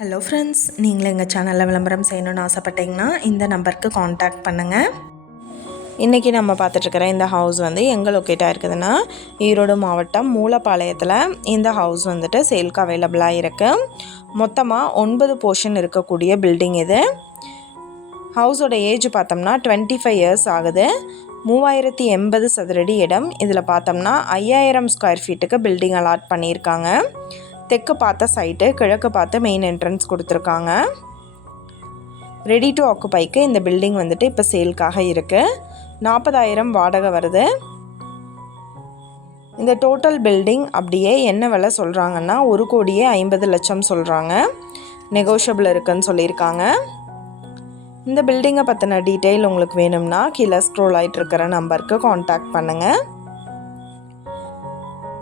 Hello friends நீங்களும் எங்கள் சேனலில் விளம்பரம் செய்யணும்னு ஆசைப்பட்டீங்கன்னா இந்த நம்பருக்கு காண்டாக்ட் பண்ணுங்கள் இன்றைக்கி நம்ம பார்த்துட்ருக்கிற இந்த ஹவுஸ் வந்து எங்கே லொக்கேட்டாக இருக்குதுன்னா ஈரோடு மாவட்டம் மூலப்பாளையத்தில் இந்த ஹவுஸ் வந்துட்டு சேல்க்கு அவைலபிளாக இருக்குது மொத்தமாக ஒன்பது போர்ஷன் இருக்கக்கூடிய பில்டிங் இது. ஹவுஸோட ஏஜ் பார்த்தோம்னா டுவெண்ட்டி ஃபைவ் இயர்ஸ் ஆகுது. மூவாயிரத்தி எண்பது சதுரடி இடம். இதில் பார்த்தோம்னா ஐயாயிரம் ஸ்கொயர் ஃபீட்டுக்கு பில்டிங் அலாட் பண்ணியிருக்காங்க. தெற்கு பார்த்த சைட்டு கிழக்கு பார்த்து மெயின் என்ட்ரன்ஸ் கொடுத்துருக்காங்க. ரெடி டு ஆக்குபைக்கு இந்த பில்டிங் வந்துட்டு இப்போ சேல்க்காக இருக்குது நாற்பதாயிரம் வாடகை வருது. இந்த டோட்டல் பில்டிங் அப்படியே என்ன விலை சொல்கிறாங்கன்னா ஒரு கோடியே ஐம்பது லட்சம் சொல்கிறாங்க நெகோஷியபிள் இருக்குன்னு சொல்லியிருக்காங்க. இந்த பில்டிங்கை பற்றின டீட்டெயில் உங்களுக்கு வேணும்னா கீழே ஸ்க்ரோல் ஆகிட்டு இருக்கிற நம்பருக்கு காண்டாக்ட் பண்ணுங்கள்